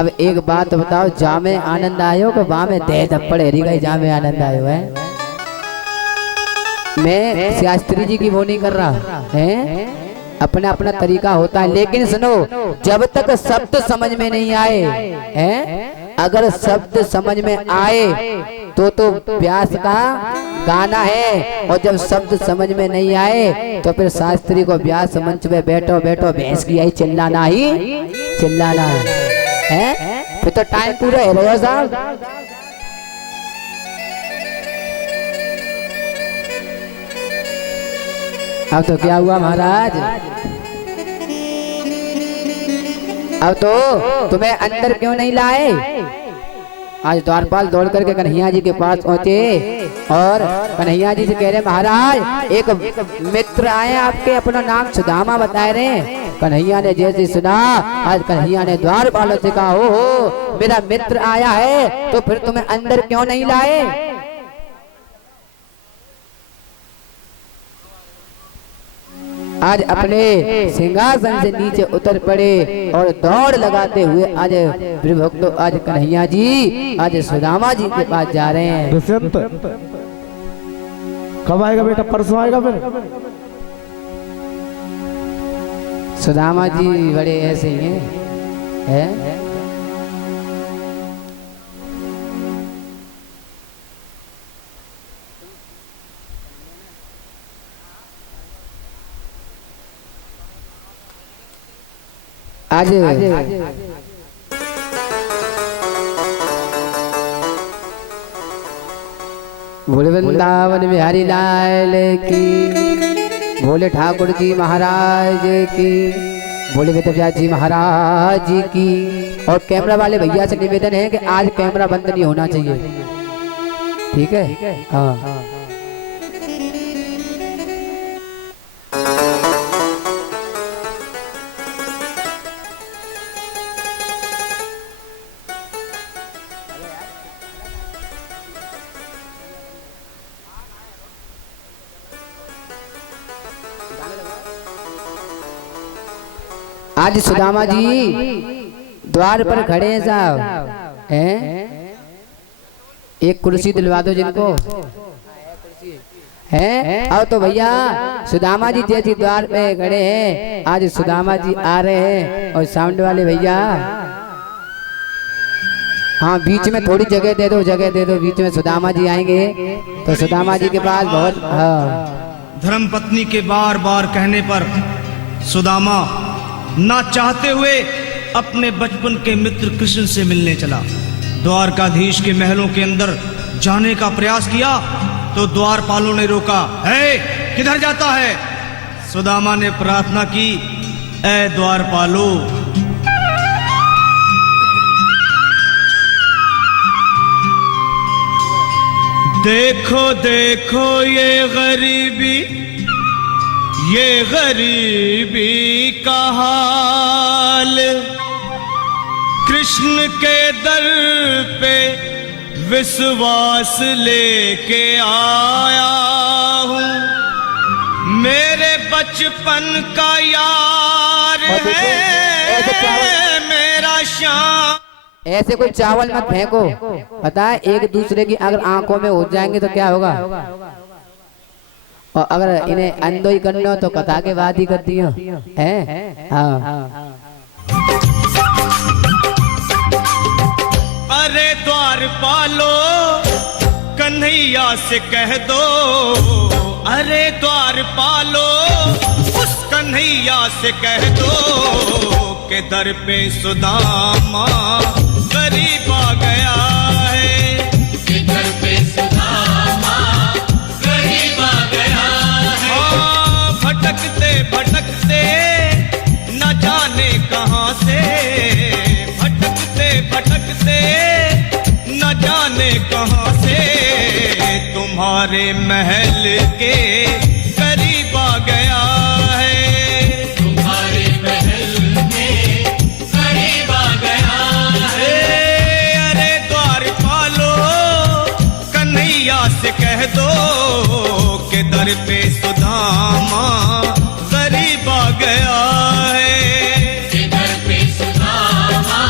अब एक बात बताओ, जामे आनंद आयो कि वहां में दे थप्पड़ हरी गई जामे आनंद आयो है? मैं शास्त्री जी की वो नहीं कर रहा है, अपना अपना तरीका होता है। लेकिन सुनो, जब तक शब्द समझ में नहीं आए हैं, अगर शब्द समझ में आए तो व्यास का गाना है, और जब शब्द समझ में नहीं आए तो फिर शास्त्री को व्यास मंच में बैठो बैठो भैंस की यही चिल्लाना है, फिर तो टाइम पूरा है रहो साहब। अब तो क्या हुआ महाराज, अब तो तुम्हें अंदर क्यों नहीं लाए? आज द्वारपाल दौड़ करके कन्हैया जी के पास पहुंचे और कन्हैया जी से कह रहे महाराज एक मित्र आए आपके, अपना नाम सुदामा बता रहे हैं। कन्हैया ने जैसे सुना, आज कन्हैया ने द्वारपालों से कहा हो मेरा मित्र आया है, तो फिर तुम्हें अंदर क्यों नहीं लाए? आज अपने सिंहासन से नीचे उतर पड़े और दौड़ लगाते हुए आज भक्तों, आज कन्हैया जी आज सुदामा जी के पास जा रहे हैं। कब आएगा बेटा? परसों आएगा फिर? सुदामा जी बड़े ऐसे ही हैं, आज भोले वृंदावन बिहारी लाल की, भोले ठाकुर जी महाराज की, भोले वेदव्यास जी महाराज जी की। और कैमरा वाले भैया से निवेदन है कि आज कैमरा बंद नहीं होना चाहिए, ठीक है? हाँ। आज सुदामा जी द्वार पर खड़े हैं साहब, हैं? एक कुर्सी दिलवा दो जिनको हैं। अब तो भैया सुदामा जी जैसी द्वार पे खड़े हैं, आज सुदामा जी आ रहे हैं। और साउंड वाले भैया, हाँ बीच में थोड़ी जगह दे दो, जगह दे दो, बीच में सुदामा जी आएंगे तो सुदामा जी के पास बहुत। हाँ, धर्मपत्नी के बार बार कहने पर सुदामा ना चाहते हुए अपने बचपन के मित्र कृष्ण से मिलने चला। द्वारकाधीश के महलों के अंदर जाने का प्रयास किया तो द्वारपालों ने रोका। है किधर जाता है? सुदामा ने प्रार्थना की, ऐ द्वारपालो, देखो देखो ये गरीबी का हाल, कृष्ण के दर पे विश्वास लेके आया हूँ, मेरे बचपन का यार है मेरा श्याम। ऐसे कोई चावल मत फेंको, पता है एक दूसरे की अगर आंखों में हो जाएंगे तो क्या होगा? और अगर इन्हें अंधो ही करना हो तो कथा के बाद ही कर दियो है। हाँ। अरे द्वारपालो कन्हैया से कह दो, अरे द्वारपालो उस कन्हैया से कह दो के दर पे सुदामा गरीब आ गया है, के दर पे सुदामा गरीब आ गया है। हाँ, भटकते भटकते न जाने कहाँ से, भटकते भटकते न जाने कहाँ से तुम्हारे महल के करीब आ गया है, तुम्हारे महल के करीब आ गया है। अरे द्वारपालो कन्हैया से कह दो के दर पे सुदामा गरीब आ गया है, के दर पे सुदामा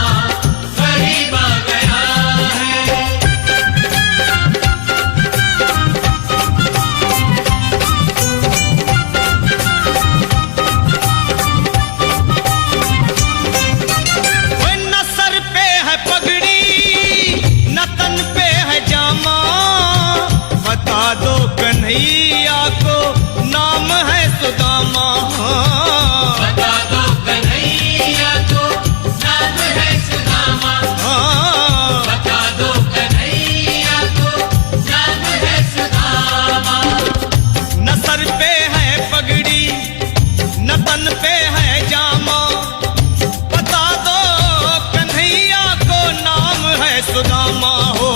सुदामा हो,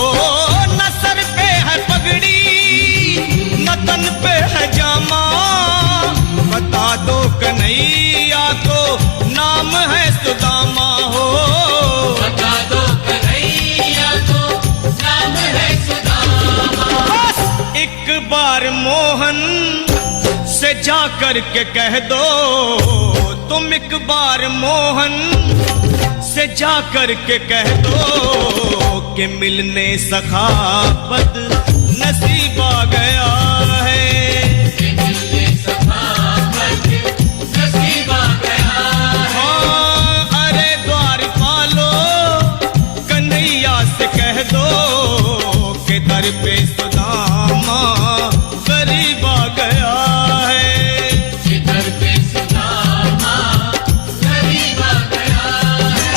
न सर पे है पगड़ी न तन पे है जामा, बता दो कन्हैया को नाम है सुदामा हो, बता दो कन्हैया को नाम है सुदामा। बस एक बार मोहन से जा कर के कह दो, तुम एक बार मोहन से जा कर के कह दो कि मिलने सखावत नसीब आ गया है, कि मिलने सखावत नसीब आ गया है। हाँ, अरे द्वारपालो कन्हैया से कह दो कि दर पे सुदामा गरीब आ गया है, कि दर पे सुदामा गरीब आ गया है।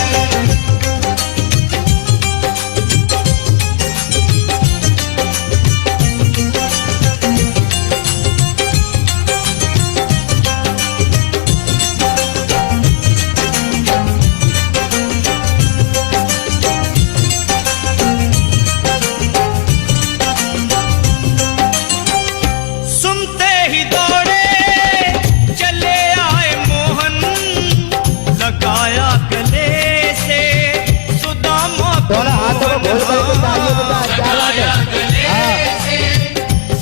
सुनते ही दौड़े चले आए मोहन, लगाया गले से सुदामा को थोड़ा हाथों को खोल करके तालियां बजा, क्या बात है। गले से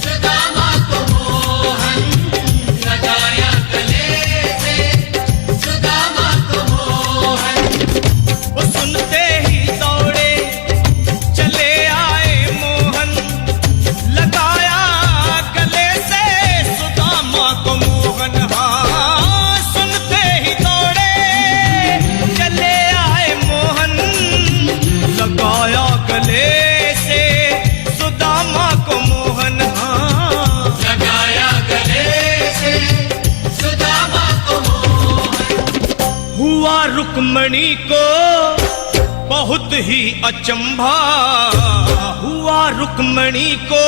सुदामा को मोहन, लगाया गले से सुदामा को मोहन। वो सुनते ही दौड़े चले आए मोहन, लगाया गले से सुदामा को मोहन। हाँ, सुनते ही दौड़े चले आए मोहन, लगाया गले से सुदामा को मोहन। हाँ, लगाया गले से सुदामा को मोहन। हुआ रुक्मणी को बहुत ही अचंभा, हुआ रुक्मणी को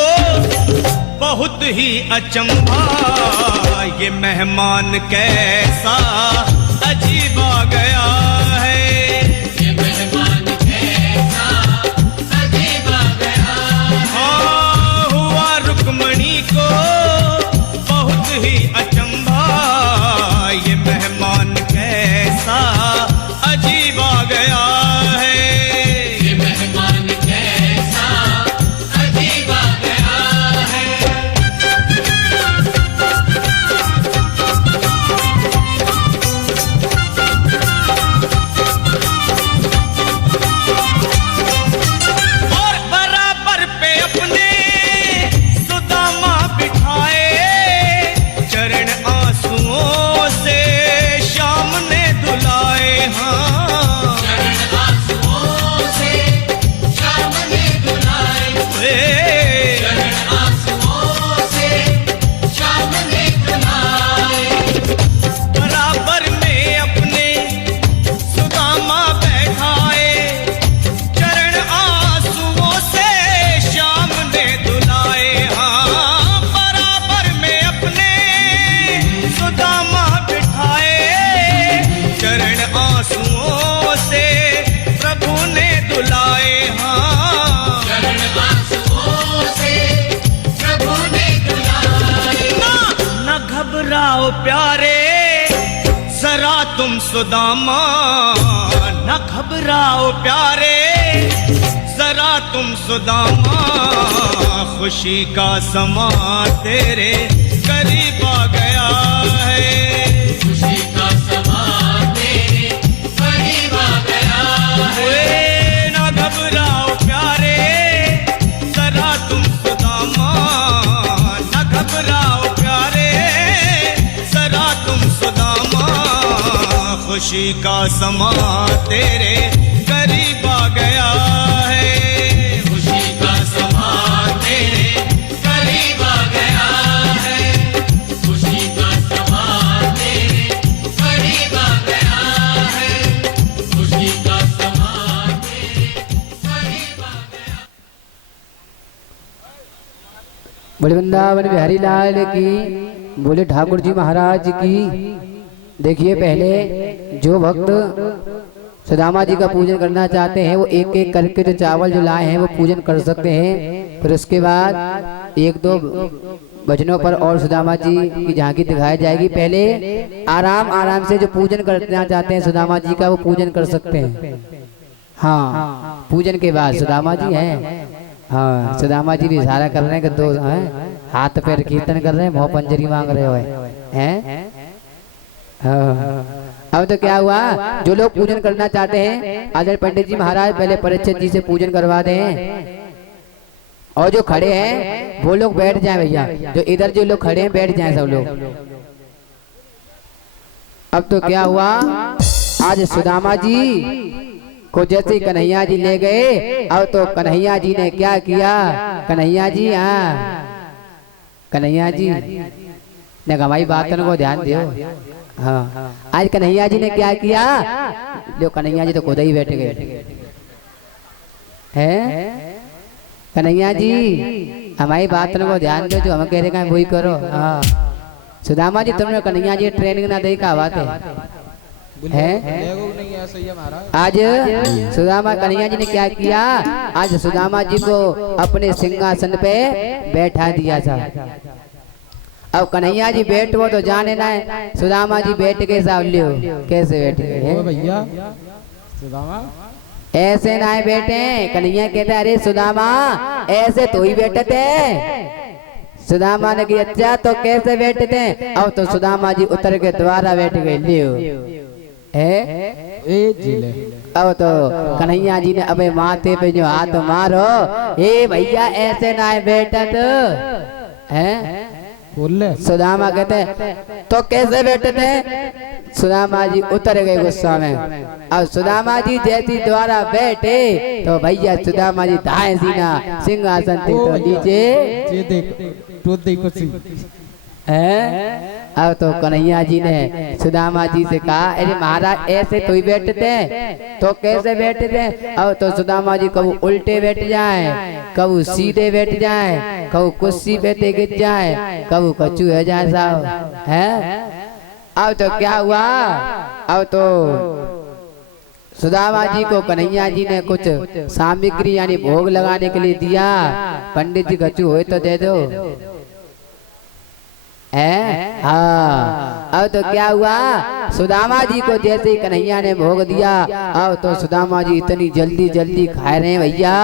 बहुत ही अचंभा, ये मेहमान कैसा अजीब आ गया है, ये मेहमान कैसा अजीब आ गया है। हाँ, हुआ रुक्मणी को बहुत ही अचंभा, ये मेहमान कैसा अजीब आ गया है, ये मेहमान कैसा अजीब आ गया है। और बराबर पे अपने सुदामा बिठाए, चरण आंसुओं से शाम ने धुलाए। हाँ, चरण आंसुओं से शाम ने धुलाए, चरण आंसुओं से शाम ने धुलाए। बराबर में अपने सुदामा बैठाए, चरण आंसुओं से शाम ने धुलाए। हाँ, बराबर में अपने सुदामा बिठाए, चरण आंसुओं से प्रभु ने धुलाए। हाँ, चरण आंसुओं से प्रभु ने धुलाए। न घबराओ प्यारे जरा तुम सुदामा, न घबराओ प्यारे जरा तुम सुदामा, खुशी का समा तेरे करीब आ गया है, खुशी का समा तेरे करीब आ गया है। ओए न घबराओ प्यारे जरा तुम सुदामा, न घबराओ प्यारे जरा तुम सुदामा, खुशी का समा तेरे करीब आ गया है, खुशी का समा तेरे करीब आ गया है, खुशी का समा तेरे करीब आ गया है, खुशी का समा तेरे करीब आ गया। बोले वृंदावन बिहारी लाल की, बोले ठाकुर जी महाराज की। देखिए पहले जो भक्त सुदामा जी का पूजन करना चाहते हैं वो एक एक करके जो चावल जो लाए हैं वो पूजन कर सकते हैं। फिर उसके बाद एक दो भजनों पर और सुदामा जी की झांकी दिखाई जाएगी। पहले आराम आराम से जो पूजन करना चाहते हैं सुदामा जी का वो पूजन कर सकते हैं। हाँ, पूजन के बाद सुदामा जी हैं। हाँ, सुदामा जी भी इशारा कर रहे हैं कि दो हैं, हाथ पैर कीर्तन कर रहे हैं, मुँह पंजरी मांग रहे हो हैं। हाँ। अब तो क्या हुआ, जो लोग पूजन करना चाहते हैं आदरणीय पंडित जी महाराज पहले परीक्षित जी से पूजन करवा दें, और जो खड़े हैं वो लोग बैठ जाएं भैया। जो इधर जो लोग खड़े हैं बैठ जाएं सब लोग। अब तो क्या हुआ, आज सुदामा जी को जैसे कन्हैया जी ले गए, अब तो कन्हैया जी ने क्या किया, कन्हैया जी कन्हैया जी ने हमारी बातों को ध्यान दियो। हाँ, आज कन्हैया जी ने क्या किया, जो कन्हैया जी तो खुद ही बैठ गए हैं। कन्हैया जी हमारी बातों को ध्यान दो, जो हम कह रहे हैं वही करो। हाँ, सुदामा जी तुमने कन्हैया जी ट्रेनिंग ना दे का बात है। आज सुदामा कन्हैया जी ने क्या किया, आज सुदामा जी को अपने सिंहासन पे बैठा दिया था। अब कन्हैया जी बैठ वो तो जाने ना है, सुदामा जी बैठ के साहब लियो कैसे बैठ गए भैया सुदामा ऐसे ना बैठे। कन्हैया कहते अरे सुदामा ऐसे तो ही बैठे थे। सुदामा ने कहा अच्छा तो कैसे बैठे थे। अब तो सुदामा जी उतर के द्वारा बैठ गए लियो अब तो कन्हैया जी ने अबे माथे पे जो हाथ मारो, ए भैया ऐसे ना बैठा तो है। सुदामा कहते तो कैसे बैठे थे। सुदामा जी उतर गए गुस्सा में। अब सुदामा जी जैसी द्वारा बैठे तो भैया सुदामा जी दाएं सीना सिंहासन थे तो नीचे है। अब तो कन्हैया जी ने सुदामा जी से कहा अरे महाराज ऐसे तो ही बैठे थे तो कैसे बैठे थे। अब तो सुदामा जी कभी उल्टे बैठ जाए, कभी सीधे बैठ जाए, कभी कुर्सी पे गिर जाए, कभी कचू हो जाए साहब है। अब तो क्या हुआ, अब तो सुदामा जी को कन्हैया जी ने कुछ सामग्री यानी भोग लगाने के लिए दिया। पंडित जी कचू हो तो दे दो है। हाँ, अब तो क्या हुआ, सुदामा जी को जैसे ही कन्हैया ने भोग दिया, अब तो सुदामा जी इतनी जल्दी जल्दी खा रहे हैं भैया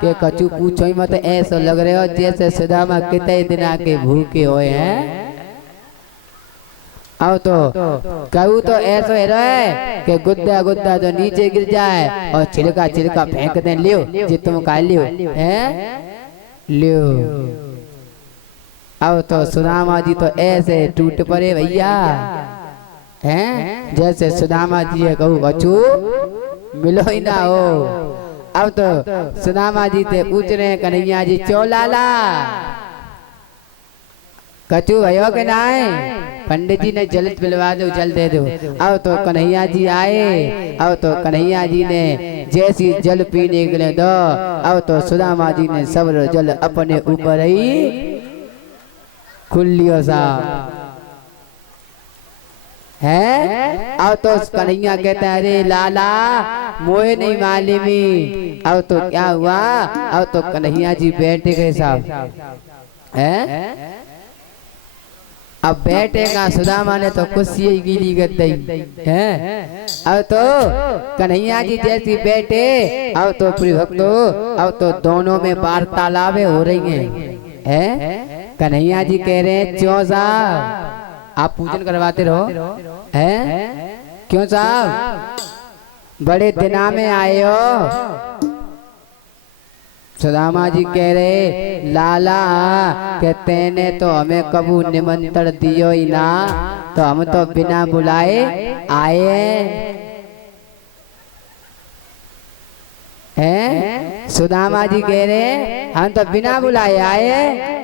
कि कचू पूछो ही मत। ऐसा लग रहे हो जैसे सुदामा कितने दिन के भूखे हुए हैं। अब तो कहू तो ऐसा है कि गुद्दा गुद्दा जो नीचे गिर जाए और छिलका छिलका फेंक दे, लियो जी तुम खा लियो है लियो। अब तो सुदामा जी तो ऐसे टूट पड़े भैया हैं जैसे सुदामा जी है कहू बचू मिलो ही ना हो। अब तो सुदामा जी से पूछ रहे हैं कन्हैया जी चौलाला कचू भयो के ना है। पंडित जी ने जल पिलवा दो, जल दे दो। अब तो कन्हैया जी आए, अब तो कन्हैया जी ने जैसी जल पीने के लिए दो, अब तो सुदामा जी ने सब जल अपने ऊपर ही खुलियो सा है। अब तो कन्हैया कहता है अरे लाला मोए नहीं मालूमी। अब तो क्या हुआ, अब तो कन्हैया जी बैठ गए साहब है। अब बैठेगा सुदामा ने तो कुर्सी गीली कर दी है। अब तो कन्हैया जी जैसी बैठे, अब तो प्रिय भक्तों अब तो दोनों में वार्तालापें हो रही हैं। कन्हैया जी कह रहे हैं क्यों साहब आप पूजन करवाते रहो हैं, क्यों साहब बड़े दिना में आए हो। सुदामा जी कह रहे लाला कहते ने तो हमें कबू निमंत्रण दियो ही ना, तो हम तो बिना बुलाए आए हैं। सुदामा जी कह रहे हम तो बिना बुलाए आए।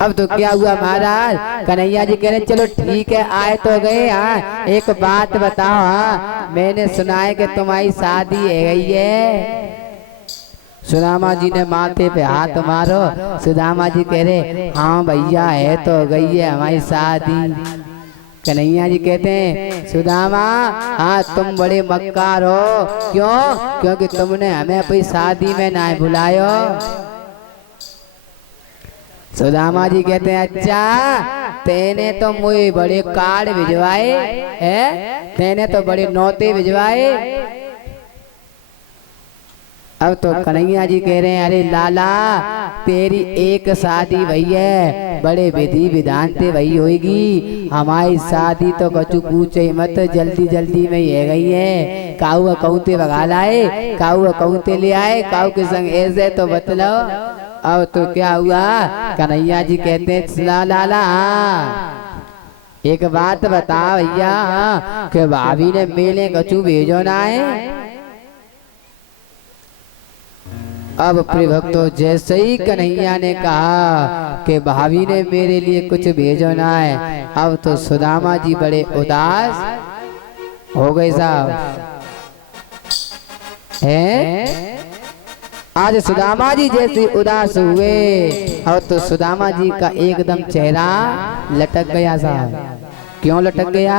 अब तो क्या हुआ महाराज, कन्हैया जी कह रहे चलो ठीक है आए तो गए। हाँ एक बात बताओ, हाँ मैंने सुना है कि तुम्हारी शादी है गई है। सुदामा जी ने माथे पे हाथ मारो। सुदामा जी कह रहे हाँ भैया है तो गई है हमारी शादी। कन्हैया जी कहते हैं सुदामा हाँ तुम बड़े मक्कार हो। क्यों? क्योंकि तुमने हमें अपनी शादी में ना बुलायो। सुदामा जी कहते हैं अच्छा तेने तो मुझे बड़े कार्ड भिजवाए है, तेने तो बड़े नौते भिजवाए। अब तो कन्हैया जी कह रहे हैं अरे लाला तेरी एक शादी भई है, बड़े विधि विधान से भई होगी, हमारी शादी तो कछु पूछे मत, जल्दी जल्दी में ये गई है। काऊ कौते भगा लाए, काऊ कौते ले आए, काऊ के संग ऐसे तो बतलाओ। अब तो क्या हुआ? कन्हैया जी कहते हैं लाला एक बात बता भैया कि भाभी ने मेले कछु भेजो ना है। अब प्रिय भक्तों जैसे ही कन्हैया ने कहा कि भाभी ने मेरे लिए कुछ भेजो ना है, अब तो सुदामा जी बड़े उदास हो गए साहब हैं। आज सुदामा जी जैसे उदास हुए और तो सुदामा जी का एकदम चेहरा लटक गया साहब। क्यों लटक गया?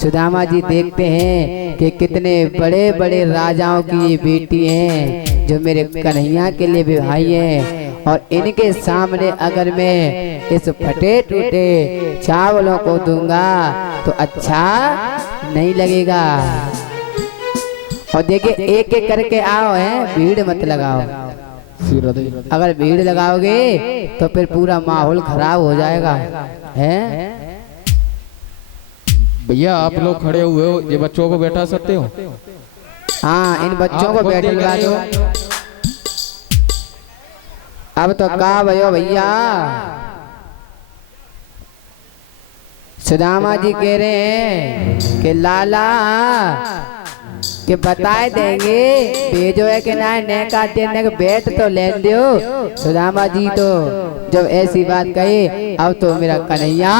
सुदामा जी देखते हैं कि कितने बड़े बड़े राजाओं की ये बेटी हैं जो मेरे कन्हैया के लिए भी भाई हैं, और इनके सामने अगर मैं इस फटे टूटे चावलों को दूंगा तो अच्छा नहीं लगेगा। और देखिए एक एक करके आओ है, भीड़ मत लगाओ। अगर भीड़ लगाओगे तो फिर पूरा माहौल खराब हो जाएगा है। भैया आप लोग खड़े हुए हो, ये बच्चों को बैठा सकते हो? हाँ इन बच्चों को बैठा दो। अब तो का भयो भैया सुदामा जी कह रहे हैं कि लाला कि बताए देंगे भेजो है कि ना ने का देने के बैठ तो ले दो। सुदामा जी तो जब ऐसी बात कही अब तो मेरा कन्हैया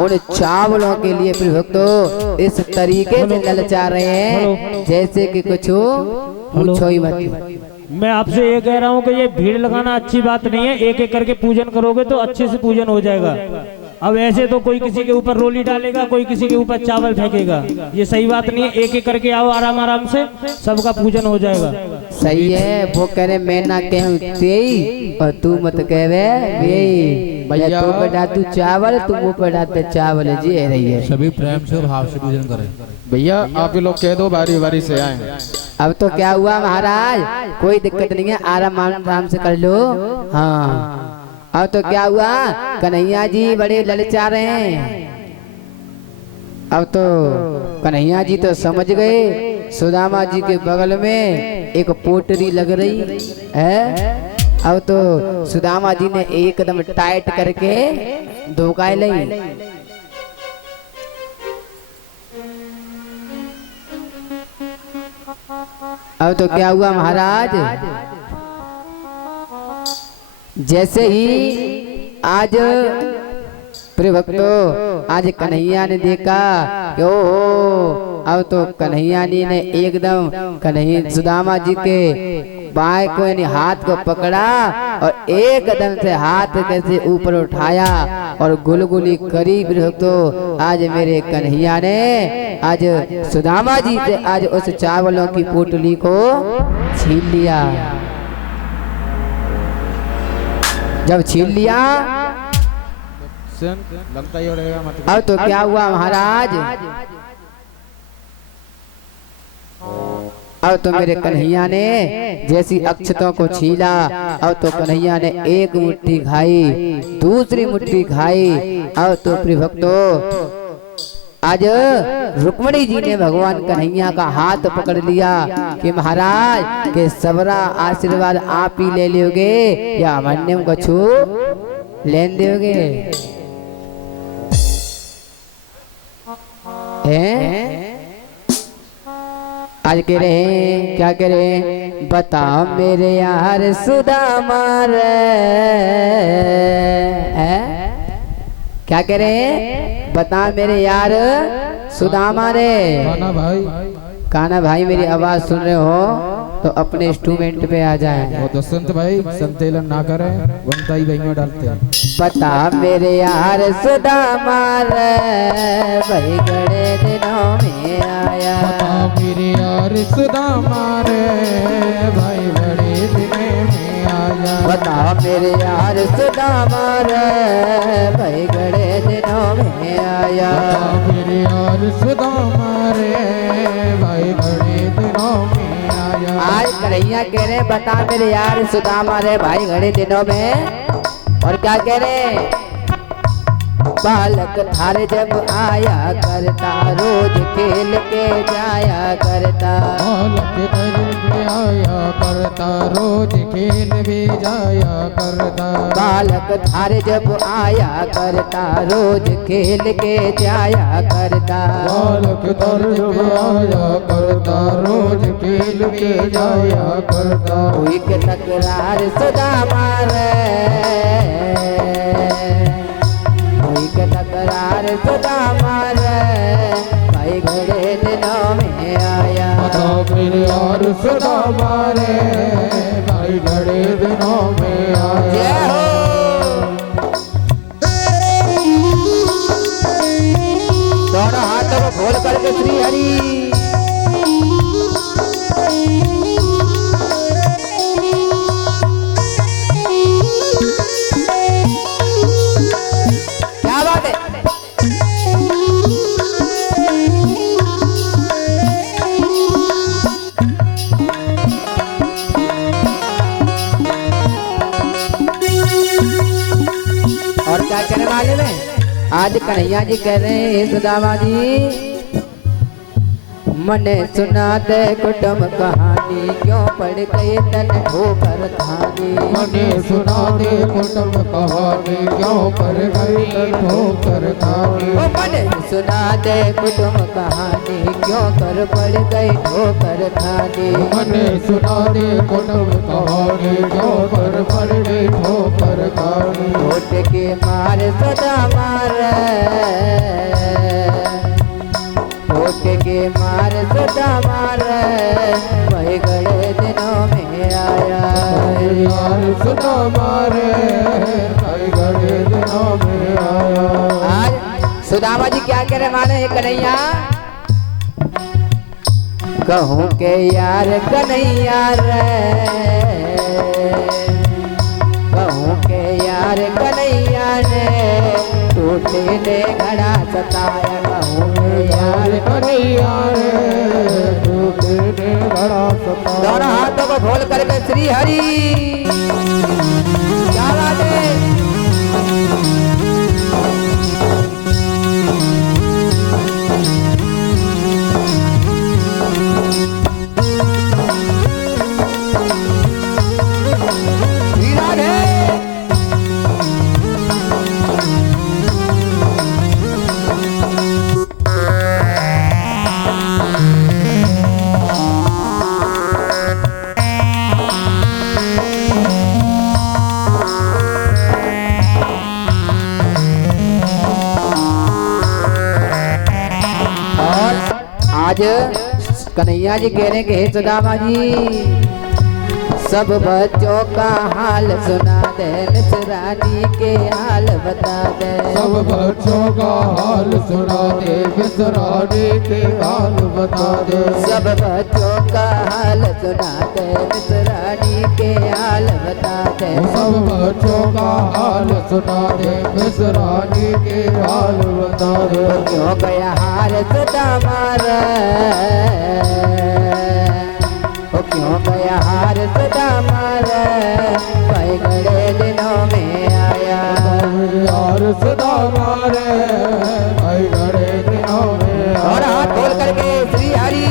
उन चावलों के लिए फिर भक्तों इस तरीके से ललचा रहे हैं जैसे कि कुछ पूछो ही मत। मैं आपसे ये कह रहा हूँ कि ये भीड़ लगाना अच्छी बात नहीं है। एक एक करके पूजन करोगे तो अच्छे से पूजन हो जाएगा। अब ऐसे तो कोई किसी के ऊपर रोली डालेगा, कोई किसी के ऊपर चावल फेंकेगा, ये सही बात नहीं है। एक एक करके आओ आराम आराम से, सबका पूजन हो जाएगा। सही है। वो कह रहे मैं ना कहूँ तेई और तू मत कह रहे भैया तू पर डालू चावल, तू मुँह पर डालते चावल जी है रही है। सभी प्रेम से भाव से पूजन करें। भैया आप ये लोग कह दो बारी बारी से आए। अब तो क्या हुआ महाराज, कोई दिक्कत नहीं है, आराम आराम से कर लो। हाँ अब तो क्या हुआ, कन्हैया जी बड़े ललचा रहे हैं। अब तो कन्हैया जी तो समझ गए सुदामा जी के बगल में एक पोटरी लग रही है। अब तो सुदामा जी ने एकदम टाइट करके धोखा ली। अब तो क्या हुआ महाराज, जैसे ही आज प्रिय भक्तों आज कन्हैया ने देखा कि ओ अब तो कन्हैया जी ने एकदम कन्हैया सुदामा जी के बाएं को यानी हाथ को पकड़ा और एकदम से हाथ कैसे ऊपर उठाया और गुलगुली करी। प्रिय भक्तों आज मेरे कन्हैया ने आज सुदामा जी से आज उस चावलों की पोटली को छीन लिया। जब छीन लिया लगता ही उड़ेगा मत। अब तो क्या हुआ महाराज, अब तो मेरे कन्हैया ने जैसी अक्षतों को छीला, अब तो कन्हैया ने एक मुट्ठी खाई, दूसरी मुट्ठी खाई। अब तो प्रिय भक्तों आज रुक्मणी जी ने भगवान कन्हैया का हाथ पकड़ लिया कि महाराज के सबरा आशीर्वाद आप ही ले लोगे या अमन्यम को छू लेन दोगे। आज कह रहे हैं क्या कह रहे हैं, बताओ मेरे यार सुदामा रे। क्या कह रहे हैं, बता मेरे यार सुदामा रे। कान्हा भाई, कान्हा भाई मेरी आवाज सुन रहे हो? तो अपने इंस्ट्रूमेंट पे आ जाए। वो तो संत भाई संतेलन ना करें, बनता ही वही में डालते हैं। बता मेरे यार सुदामा रे भाई बड़े दिनों में आया। बता मेरे यार सुदामा रे भाई बड़े दिन में आया। बता मेरे यार सुदामा रे भाई बड़े दिनों में आया। बता मेरे यार सुदामा रे भाई बड़े दिनों में आया। आज कन्हैया कह रहे बता मेरे यार सुदामा रे भाई घड़े दिनों में। और क्या कह रहे बालक थारे जब आया करता रोज खेल के जाया करता। बालक में आया करता रोज खेल भी जाया करता। बालक थारे जब आया करता रोज खेल के जाया करता। बालक दर्द में आया करता रोज खेल के जाया करता। कोई के तकरार सुदामा रे कोई के तकरार सुदामा रे भाई घड़े दिनों में आया। बता मेरे यार सुदामा रे भाई बड़े दिनों में आया। जय हो। दोनों हाथों को खोल करके श्री हरि। क्या बात है। और क्या कहने वाले में आज कन्हैया जी कह रहे हैं सुदामा जी मने सुना दे कुटुम कहानी क्यों पड़ गए तन ठोकर थानी। मने सुना दे कुटुम कहानी क्यों पर गई ठोकर खानी। ओ मने सुना दे कुटुम कहानी क्यों कर पड़ गई ठोकर थानी। मने सुना दे कुटुम कहानी क्यों पर गई ठोकर खानी। होठ के मार सदा मार होठ के मार सदा मार वही गड़े दिनों में आया। यार सुना मारे भाई गड़े दिनों में आया। आज सुदामा जी क्या कह रहे माने कन्हैया कहूँ के यार कन्हैया रे कहूँ के यार कन्हैया ने टूटे ने घड़ा सताया। कहूँ के यार कन्हैया रे टूटे ने घड़ा सताया। दोनों हाथों को खोल करके श्री हरि। क्या बात है। श्री राधे। आज कन्हैया जी कह रहे कि हे सुदामा जी सब बच्चों का हाल सुना दे मिसरानी के हाल बता दे। सब बच्चों का हाल सुना दे मिसरानी के हाल बता दे। सब बच्चों का हाल सुना दे मिसरानी के हाल बता दे। सब बच्चों का हाल सुना दे मिसरानी के हाल बता दे। क्यों गया हार सुदामा रे ओ क्यों गया हार सुदामा रे भाई बड़े दिनों में आया। यार सुदामा रे भाई बड़े दिनों में और हाथ खोल करके श्री हरि।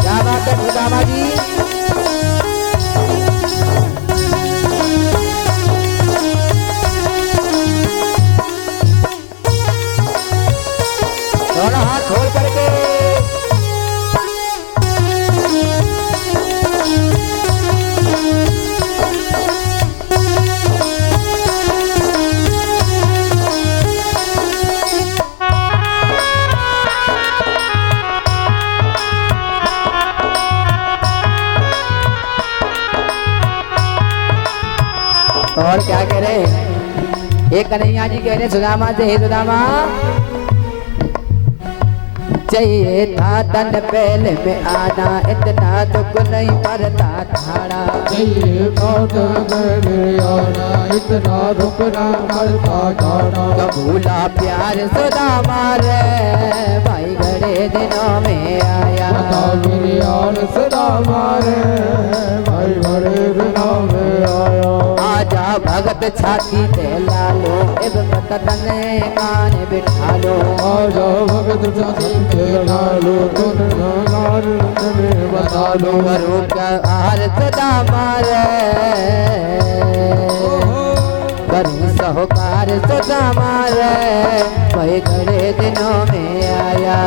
क्या बात है सुदामा जी। दोनों हाथ खोल करके और क्या कह रहे, एक कन्हैया जी कह रहे सुदामा से, हे सुदामा चाहिए था तन पहले में आना, इतना दुख नहीं पड़ता थाड़ा। चाहिए काटन मेरे आना, इतना रुकना करता जाना। कबूला प्यार सुदामा रे, भाई घड़े दिनों में आया। बता मेरे यार सुदामा रे, भाई बड़े दिनों में आया। आजा भगत छाती ते लालो, इब मत तने कान बिठा लो। आजा भगत छाती ते लालो, तुम नार तने बता लो। करो का आर सुदामा रे, करूं सहोकार सुदामा रे, भाई घड़े दिनों में आया।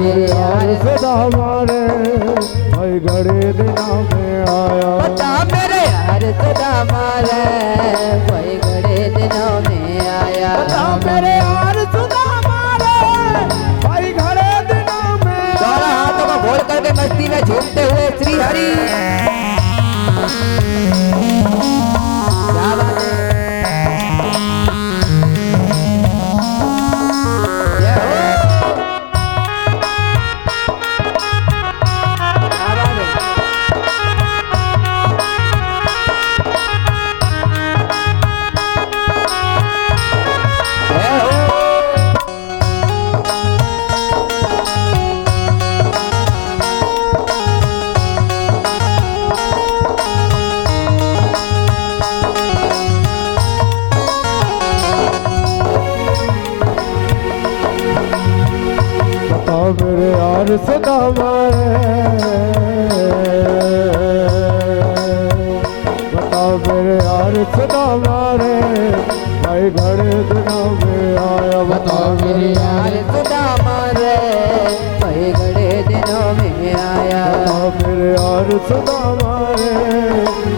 मेरे यार सुदामा रे, भाई घड़े दिनों में आया। बता मेरे यार सुदामा रे, भाई घड़े दिनों में आया। बता मेरे यार सुदामा रे, भाई घड़े दिनों में। दोनों हाथों को खोल करके मस्ती में झूमते हुए श्री हरि। क्या बात है, जय हो। क्या बात है। जय हो। बता मेरे यार सुदामा रे, बता मेरे यार सुदामा रे, भाई घड़े दिनों में आया। बता मेरे यार सुदामा रे, भाई घड़े दिनों में आया। बता मेरे यार सुदामा रे,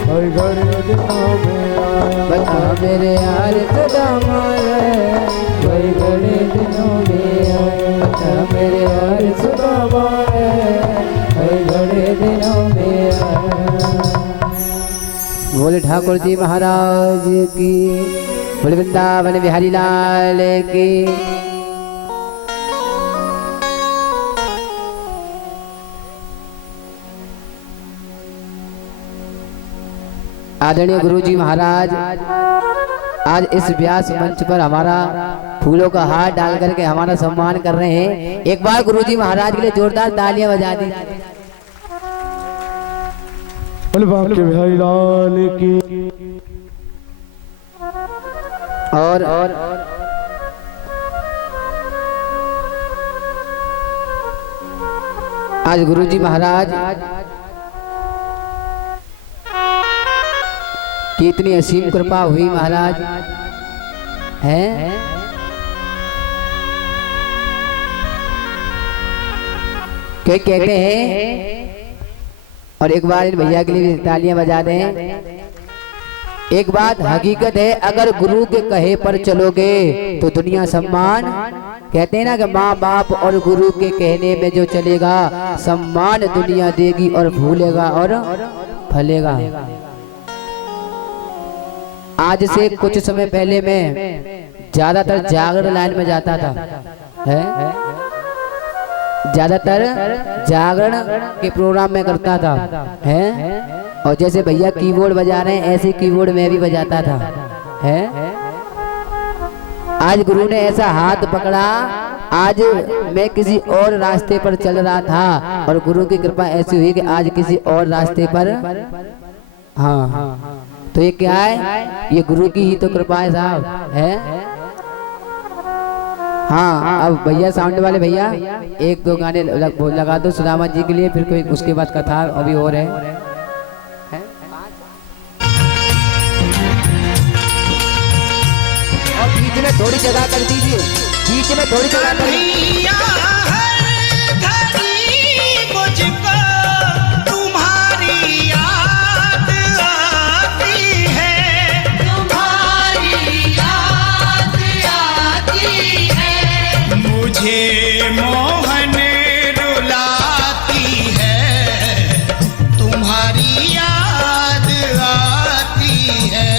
भाई घड़े दिनों में आया। बता मेरे यार सुदामा रे, भाई घड़े दिनों में आया। बता मेरे यार सुदामा रे, भाई घड़े दिनों में आया। बोले ठाकुर जी महाराज की, बोले वृंदावन बिहारी लाल की। आदरणीय गुरु जी महाराज आज इस व्यास मंच पर हमारा फूलों का हार डाल करके हमारा सम्मान कर रहे हैं। एक बार गुरु जी महाराज के लिए जोरदार तालियां बजा दी। बाप के बिहारी लाल की। और आज गुरु जी महाराज की इतनी असीम कृपा हुई महाराज है। क्या कहते हैं, और एक बार इन भैया के लिए तालियां बजा दें। एक बात हकीकत है, अगर गुरु के कहे पर चलोगे तो दुनिया सम्मान, कहते हैं ना कि माँ बाप और गुरु के कहने में जो चलेगा सम्मान दुनिया देगी और भूलेगा और फलेगा। आज से कुछ समय पहले मैं ज्यादातर जागरण लाइन में जाता था, है ज्यादातर जागरण के प्रोग्राम में करता था, है। और जैसे भैया कीबोर्ड बजा रहे हैं ऐसे कीबोर्ड में भी बजाता था, है। आज गुरु ने ऐसा हाथ पकड़ा, आज मैं किसी और रास्ते पर चल रहा था और गुरु की कृपा ऐसी हुई कि आज किसी और रास्ते पर, हाँ। तो ये क्या है, ये गुरु की ही तो कृपा है साहब, है। हाँ, अब भैया साउंड वाले भैया एक दो गाने लगा दो सुदामा जी के लिए, फिर कोई उसके बाद कथा अभी और है। और बीच में थोड़ी जगह कर दीजिए, बीच में थोड़ी जगह कर दीजिए। मोहन रुलाती है, तुम्हारी याद आती है।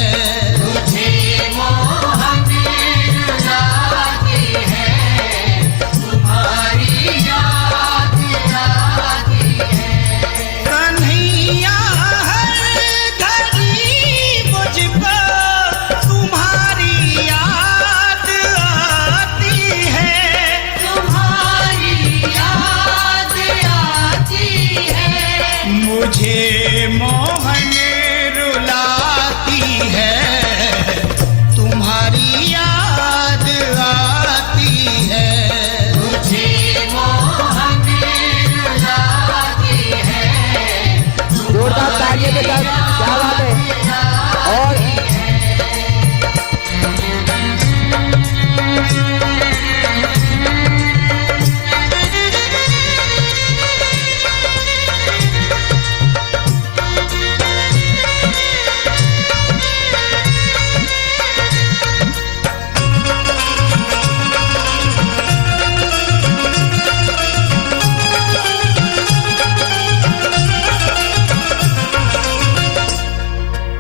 मुझे मोहन रुलाती है, तुम्हारी याद आती है। मुझे मोहन रुलाती है, जोरदार तालियों के साथ, क्या बात है। और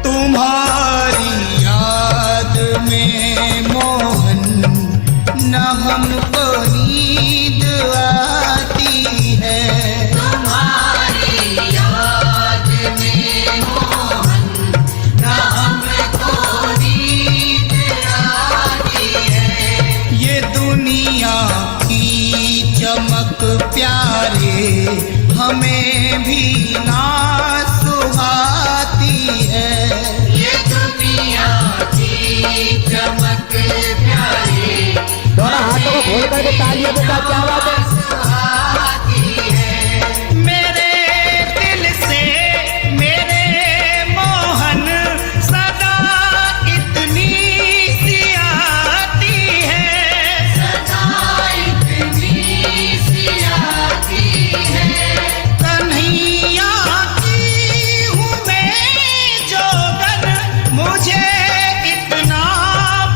तुम्हारी याद में मोहन न हमको नींद आती है। तुम्हारी याद में मोहन न हमको नींद आती है। ये दुनिया की चमक प्यारे हमें भी ना सुहाती है। ये दुनिया की चमक प्यारी दोनों हाथों को खोल करके तालियों के साथ, क्या बात है। सुहाती है। मेरे दिल से मेरे मोहन सदा इतनी सी आती है। सदा इतनी सी आती है। कन्हैया की हूँ मैं जोगन, मुझे इतना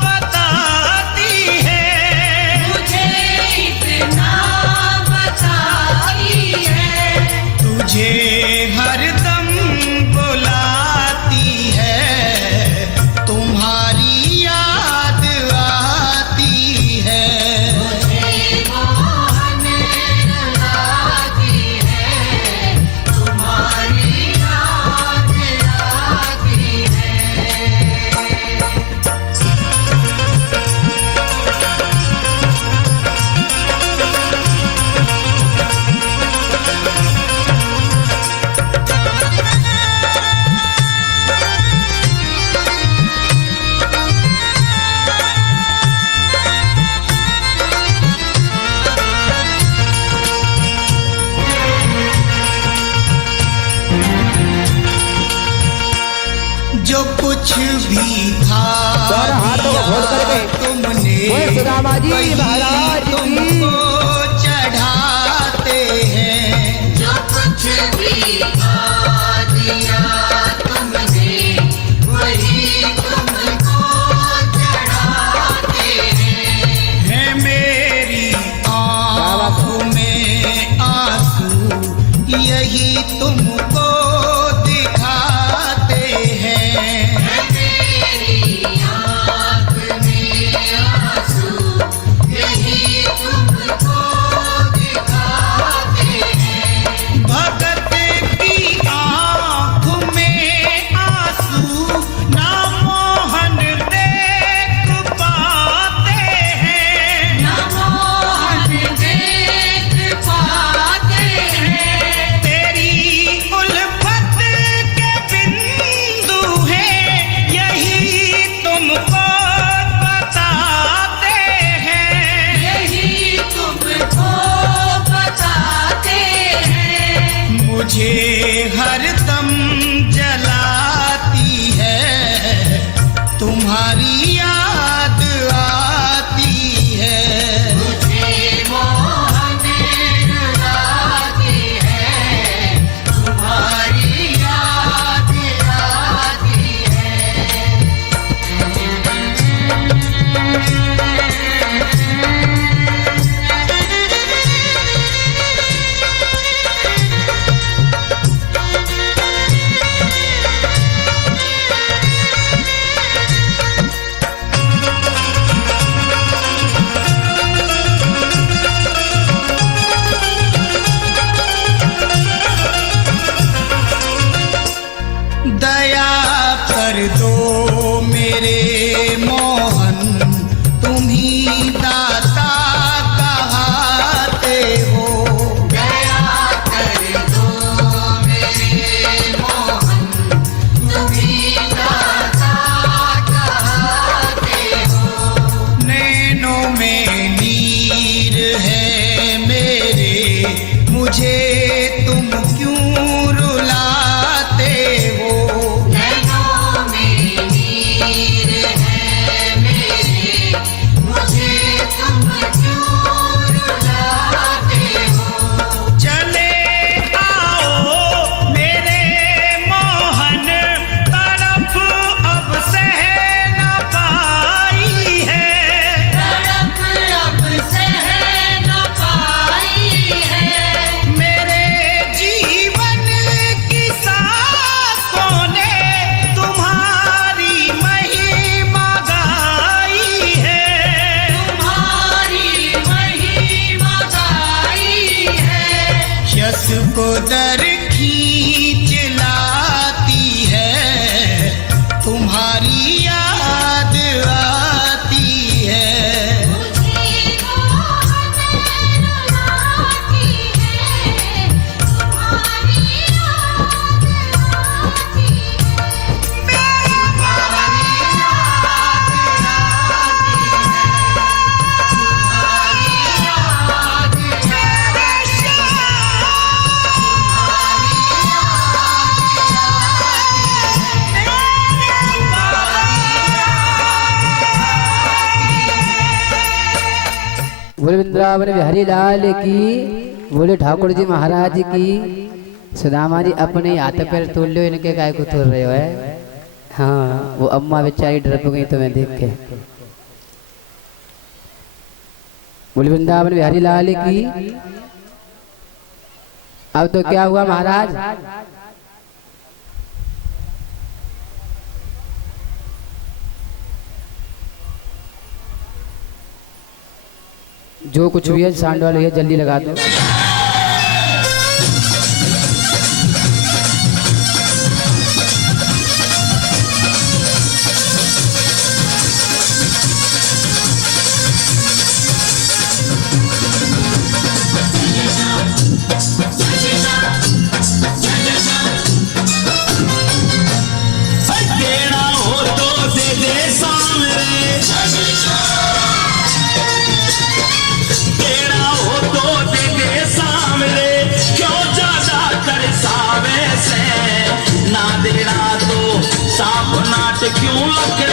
बताती है। मुझे इतना बताती है। तुझे हरदम बुलाती है, तुम्हारी याद आती है। मुझे मोहन रुलाती है, तुम्हारी याद आती है। जो कुछ भी था दोनों हाथों को खोल करके तुमने बोल सुदामा जी वही महाराज की। तुमको चढ़ाते हैं। जो कुछ भी दिया तुमने वही तुमको चढ़ाते हैं। है मेरी आँखों में आंसू यही तुमको दिखाते हैं। मेरी आँख में आंसू यही तुमको दिखाते हैं। भगत की आँख में आंसू ना मोहन देख पाते हैं। न मोहन देख पाते हैं। तेरी उल्फत के बिंदु हैं, यही तुमको बताते हैं। यही तुमको बताते हैं। मुझे हरदम जलाती है, तुम्हारी याद आती है। मुझे मोहन रुलाती है, तुम्हारी याद आती है। बोले वृंदावन बिहारी लाल की, बोले ठाकुर जी महाराज की। सुदामा जी अपने हाथ पैर तोड़ लो, इनके काय को तोड़ रहे हो है। हाँ वो अम्मा बेचारी डर गई तुम्हें देख के। बोले वृंदावन बिहारी लाल की। अब तो क्या हुआ महाराज, जो कुछ भी है सांड वाले है जल्दी लगा दो। क्यों लगे